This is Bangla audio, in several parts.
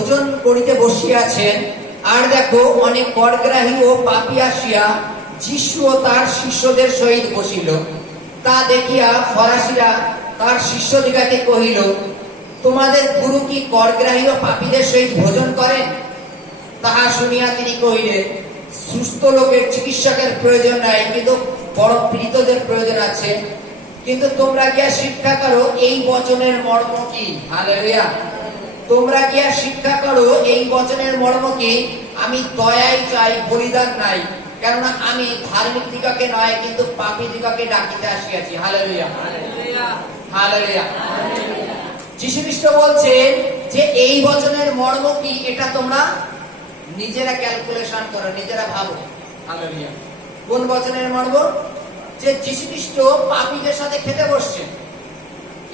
ভোজন করিতে বসিয়াছেন, আর দেখো অনেক করগ্রাহী ও পাপী আসিয়া যীশু ও তার শিষ্যদের সহিত বসিল। তা দেখিয়া ফরাসিরা তার শিষ্যদিগকে কহিল, তোমাদের গুরু কি করগ্রাহী ও পাপীদের সহিত ভোজন করেন? তাহা শুনিয়া তিনি কহিলেন, সুস্থ লোকের চিকিৎসকের প্রয়োজন নাই, কিন্তু বড় পীড়িতদের প্রয়োজন আছে। কিন্তু তোমরা গিয়া শিক্ষা করো এই বচনের মর্ম কি। হালেলুয়া। তোমরা গিয়া শিক্ষা করো এই বচনের মর্ম কি, আমি দয়াই চাই, বলিদান নাই, কেননা আমি ধার্মিক দিগকে নয়, কিন্তু পাপী দিগকে ডাকিতে আসিয়াছি। Hallelujah, hallelujah. যীশু খ্রিস্ট বলছেন যে এই বচনের মর্ম কি, এটা তোমরা নিজেরা ক্যালকুলেশন করো, নিজেরা ভাবো। হালেলুয়া। কোন বচনের মর্ম? যে যীশু খ্রিস্ট পাপীদের সাথে খেতে বসছেন।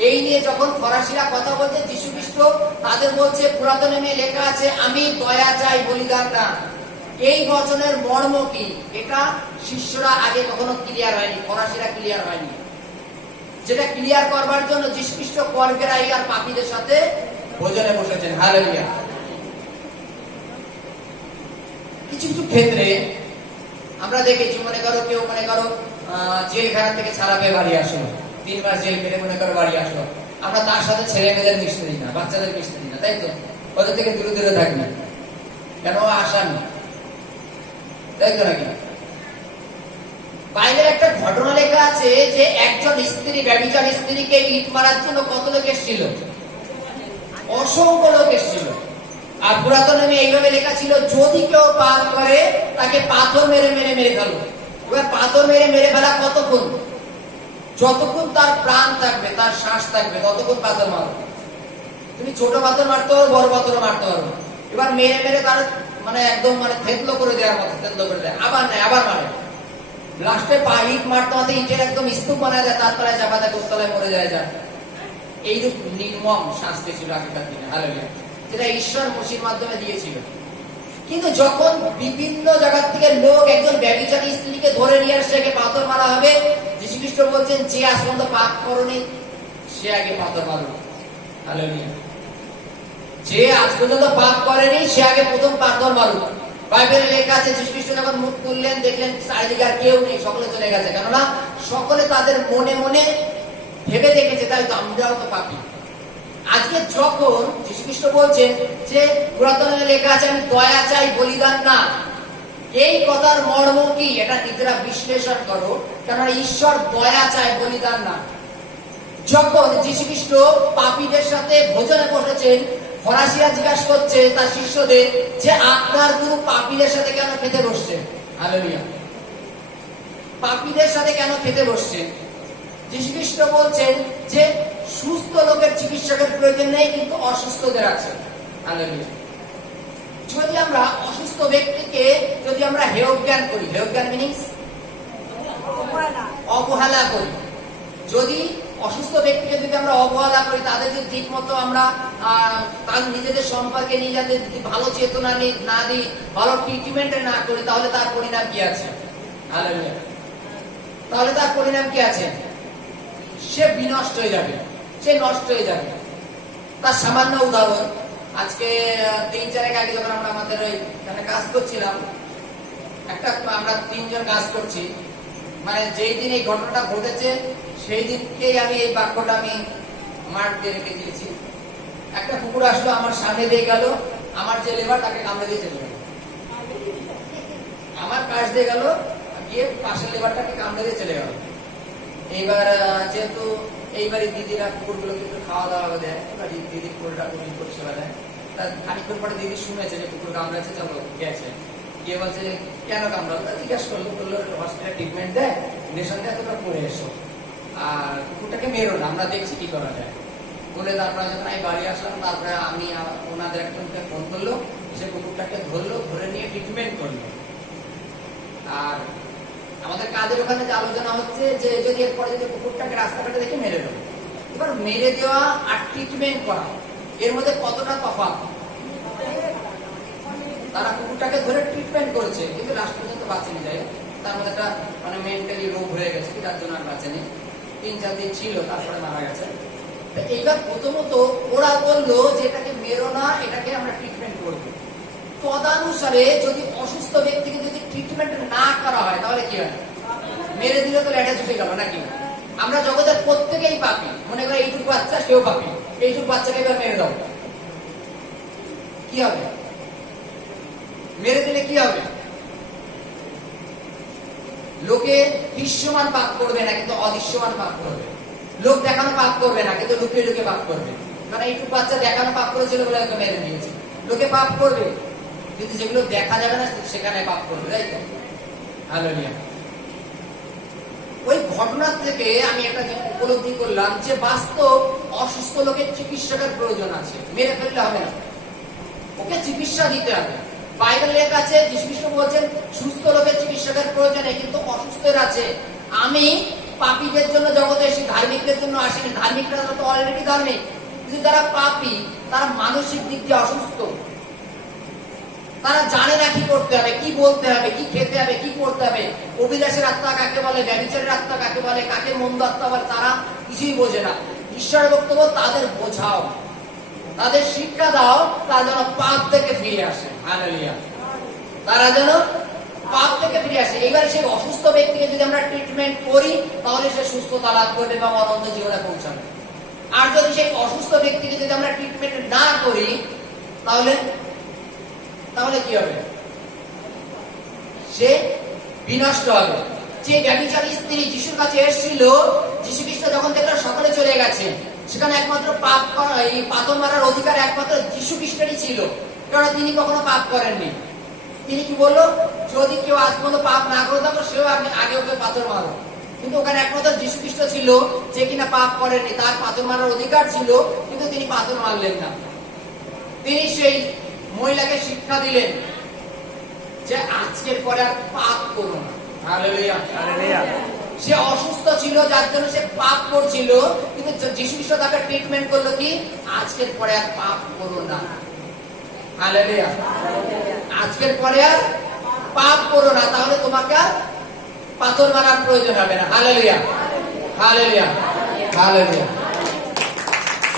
এই নিয়ে যখন ফরাসিরা কথা বলছে, যীশু খ্রিস্ট তাদের বলছে পুরাতন নিয়মে লেখা আছে আমি দয়া চাই, বলিদান না। এই বচনের মর্ম কি, এটা শিষ্যরা আগে কখনো ক্লিয়ার হয়নি, ফরাসিরা ক্লিয়ার হয়নি। যেটা ক্লিয়ার করবার জন্য যীশু খ্রিস্ট করগ্রাহী আর পাপীদের সাথে ভোজনে বসেছেন। হালেলুয়া। কিছু কিছু ক্ষেত্রে আমরা দেখেছি, মনে করো কেউ জেলখানা থেকে ছাড়া পেয়ে বাড়ি আসলো, 3 মাস জেল কেটে মনে করো বাড়ি আসলো, আমরা তার সাথে ছেলে মেয়েদের মিশতে দিই না, বাচ্চাদের মিশতে দিই না, তাই তো? ওদের থেকে দূরে দূরে থাকবে, কেন? আসামি, তাই তো নাকি? বাইরের একটা ঘটনা লেখা আছে যে একজন স্ত্রী, ব্যভিচার স্ত্রীকে ইট মারার জন্য কত লোক এসেছিল? অসংখ্য লোক এসেছিল। আর পুরাতন নিয়মে এইভাবে লেখা ছিল, যদি কেউ পাপ করে তাকে পাথর মেরে মেরে মেরে ফেলো। এবার পাথর মেরে মেরে ফেলা কতক্ষণ? যতক্ষণ তার প্রাণ থাকবে, তার শ্বাস থাকবে, ততক্ষণ পাথর মারো। তুমি ছোট পাথর মারতে পারো, বড় পাথর মারতে পারো। এবার মেরে মেরে তার একদম থেতলো করে দেওয়ার মতো থেতলো করে দেয়, আবার নেয়, আবার মারে। লাস্টে ইট মারতে মারতে ইটের একদম স্তূপ বানায় দেয়, তার তলায় চাপা থাকে, তলায় মরে যায়। এইরূপ নির্মম শাস্তি ছিল আগেকার দিনে। হালেলুয়া। যেটা ঈশ্বর মসির মাধ্যমে দিয়েছিল। কিন্তু যখন বিভিন্ন জায়গা থেকে লোক একজন ব্যভিচারী স্ত্রীকে ধরে নিয়ে আসছে, পাথর মারা হবে, যীশু খ্রিস্ট বলছেন যে আজ পর্যন্ত পাপ করনি সে আগে পাথর মারো। হালেলুয়া। যে আজ পর্যন্ত পাপ করেনি সে আগে প্রথম পাথর মারো। বাইবেলে লেখা আছে যীশু খ্রিস্ট যখন মুখ তুললেন, দেখলেন চারিদিকে আর কেউ নেই, সকলে চলে গেছে। কেননা সকলে তাদের মনে মনে ভেবে দেখেছে তাই তো আমরাও তো পাপী। আজকে যখন যীশু খ্রিস্ট বলছেন যে পুরাতন লেখা আছে আমি দয়া চাই, বলিদান না, এই কথার মর্ম কি, এটা নিজেরা বিশ্লেষণ করো। কেননা ঈশ্বর দয়া চায়, বলিদান না। যখন যীশু খ্রিস্ট পাপীদের সাথে ভোজনে বসেছেন, ফরাসিরা জিজ্ঞাসা করছে তার শিষ্যদের যে আপনার গুরু পাপীদের সাথে কেন খেতে বসছেন? হালেলুয়া। পাপীদের সাথে কেন খেতে বসছেন? যীশু খ্রিস্ট বলছেন যে সুস্থ লোকের চিকিৎসকের প্রয়োজন নেই, কিন্তু অসুস্থদের আছে। হালেলুয়া। যদি আমরা অসুস্থ ব্যক্তিকে যদি আমরা হেয় জ্ঞান করি, হেয় জ্ঞান মিনিংস অবহেলা করি, যদি অসুস্থ ব্যক্তিকে যদি আমরা অবহেলা করি, তাদের যদি ঠিক মতো আমরা তার নিজেদের সম্পর্কে নিয়ে যাতে যদি ভালো চেতনা না দিই, ভালো ট্রিটমেন্ট না করি, তাহলে তার পরিণাম কি আছে? হালেলুয়া। তাহলে তার পরিণাম কি আছে? সে বিনষ্ট হয়ে যাবে, সে নষ্ট হয়ে যাবে। তার সামান্য উদাহরণ, আজকে 3-4 আগে যখন আমরা আমাদের ওইখানে কাজ করছিলাম, আমরা 3 জন কাজ করছি, যেই দিন এই ঘটনাটা ঘটেছে সেই দিনকেই আমি এই বাক্যটা আমি মার্ক দিয়ে রেখে দিয়েছি। একটা কুকুর আসলো, আমার সামনে দিয়ে গেল, আমার যে লেবার তাকে কামড়ে দিয়ে চলে গেল। আমার কাজ দিয়ে গেল, গিয়ে পাশের লেবারটাকে কামড়ে দিয়ে চলে গেল। এইবার যেহেতু এইবারই দিদিরা কুকুরগুলোকে একটু খাওয়া দাওয়া দেয়, এবার দিদি কুকুরটা পরিষেবা দেয়। তার খানিক্ষণ পরে দিদি শুনেছে যে কুকুর কামড়েছে, চলো গেছে, গিয়ে বলছে কেন কামড়ালো, জিজ্ঞাসা করলো, বললো হসপিটালে ট্রিটমেন্ট দেয়, ইঞ্জেকশন দেয়, তোমরা করে এসো, আর কুকুরটাকে মেরো না, আমরা দেখছি কি করা যায় বলে। তারপরে যখন আমি বাড়ি আসলাম, তারপরে আমি ওনাদের একজনকে ফোন করলো, সে কুকুরটাকে ধরলো, ধরে নিয়ে ট্রিটমেন্ট করলো। আর আমাদের কাজের ওখানে যে আলোচনা হচ্ছে যে যদি এরপরে যদি কুকুরটাকে রাস্তাঘাটে দেখে মেরে দেবো, এবার মেরে দেওয়া আর ট্রিটমেন্ট করা এর মধ্যে কতটা তফাৎ। তারা কুকুরটাকে ধরে ট্রিটমেন্ট করেছে, কিন্তু লাস্ট পর্যন্ত বাঁচেনি। যায় তার মধ্যে একটা মেন্টালি রোগ হয়ে গেছে, তার জন্য আর বাঁচেনি। 3-4 দিন ছিল, তারপরে মারা গেছে। এইবার প্রথমত ওরা বললো যে এটাকে মেরো না, এটাকে আমরা ট্রিটমেন্ট তদানুসারে যদি অসুস্থ ব্যক্তিকে যদি ট্রিটমেন্ট না করা হয় তাহলে কি হয়? মেরে দিলে তো ল্যাটা চুষে গেল নাকি? আমরা জগতের প্রত্যেকেই পাপী। মনে করে এইটুকু বাচ্চা কেউ পাপী, এইটুকু বাচ্চাকে এবার মেরে দাও, কি হবে? মেরে দিলে কি হবে? লোকে দৃশ্যমান পাপ করবে না, কিন্তু অদৃশ্যমান পাপ করবে। লোক দেখানো পাপ করবে না, কিন্তু লুকিয়ে লুকিয়ে পাপ করবে। কারণ এইটুকু বাচ্চা দেখানো পাপ করেছিল বলে ওকে মেরে দিয়েছে। লোকে পাপ করবে, কিন্তু যেগুলো দেখা যাবে না সেখানে পাপ করবে, তাই তো? হালেলুয়া। ওই ঘটনা থেকে আমি একটা উপলব্ধি করলাম যে বাস্তব অসুস্থ লোকের চিকিৎসকের প্রয়োজন আছে। মেরে ফেললে হবে না, ওকে চিকিৎসা দিতে হবে। বাইবেল লেখা আছে, যীশু খ্রিস্ট বলছেন সুস্থ লোকের চিকিৎসকের প্রয়োজন নেই, কিন্তু অসুস্থের আছে। আমি পাপীদের জন্য জগতে এসে ধার্মিকদের জন্য আসিনি। ধার্মিকরা তো অলরেডি ধার্মিক, কিন্তু তারা পাপী, তারা মানসিক দিক দিয়ে অসুস্থ। তারা জানে না কি করতে হবে, কি বলতে হবে, কি খেতে হবে, কি করতে হবে। অভিলাষের আত্মা কাকে বলে, ব্যভিচারের আত্মা কাকে বলে, কাকে মন্দ আত্মা বলে, তারা কিছুই বোঝে না। ঈশ্বরের বক্তব্য তাদের বোঝাও, তাদের শিক্ষা দাও, তারা যেন পাপ থেকে ফিরে আসে। হালেলুয়া। তারা যেন পাপ থেকে ফিরে আসে। এবারে সেই অসুস্থ ব্যক্তিকে যদি আমরা ট্রিটমেন্ট করি তাহলে সে সুস্থতা লাভ করবে এবং অনন্ত জীবনে পৌঁছাবে। আর যদি সেই অসুস্থ ব্যক্তিকে যদি আমরা ট্রিটমেন্ট না করি তাহলে তাহলে কি হবে? সে বিনষ্ট হবে। যে ব্যভিচারী স্ত্রী যিশুর কাছে এসেছিল, যিশু খ্রিস্ট যখন দেখলেন সকলে চলে গেছে, সেখানে একমাত্র পাপ এই পাথর মারার অধিকার একমাত্র যিশু খ্রিস্টেরই ছিল, কারণ তিনি কখনো পাপ করেননি। তিনি কি বললো? যদি কেউ আজ পর্যন্ত পাপ না করে থাকো সেও আগে ওকে পাথর মারো। কিন্তু ওখানে একমাত্র যিশু খ্রিস্ট ছিল যে কিনা পাপ করেননি, তার পাথর মারার অধিকার ছিল, কিন্তু তিনি পাথর মারলেন না। তিনি সেই মহিলাকে শিক্ষা দিলেন যে আজকের পরে আর পাপ করো না। Hallelujah, hallelujah. সে অসুস্থ ছিল যার জন্য সে পাপ করছিল, কিন্তু যিশু খ্রিস্ট তাকে ট্রিটমেন্ট করলো কি? আজকের পরে আর পাপ করো না। হালেলুয়া। আজকের পরে আর পাপ করো না, তাহলে তোমাকে আর পাথর মারার প্রয়োজন হবে না। Hallelujah, hallelujah, hallelujah.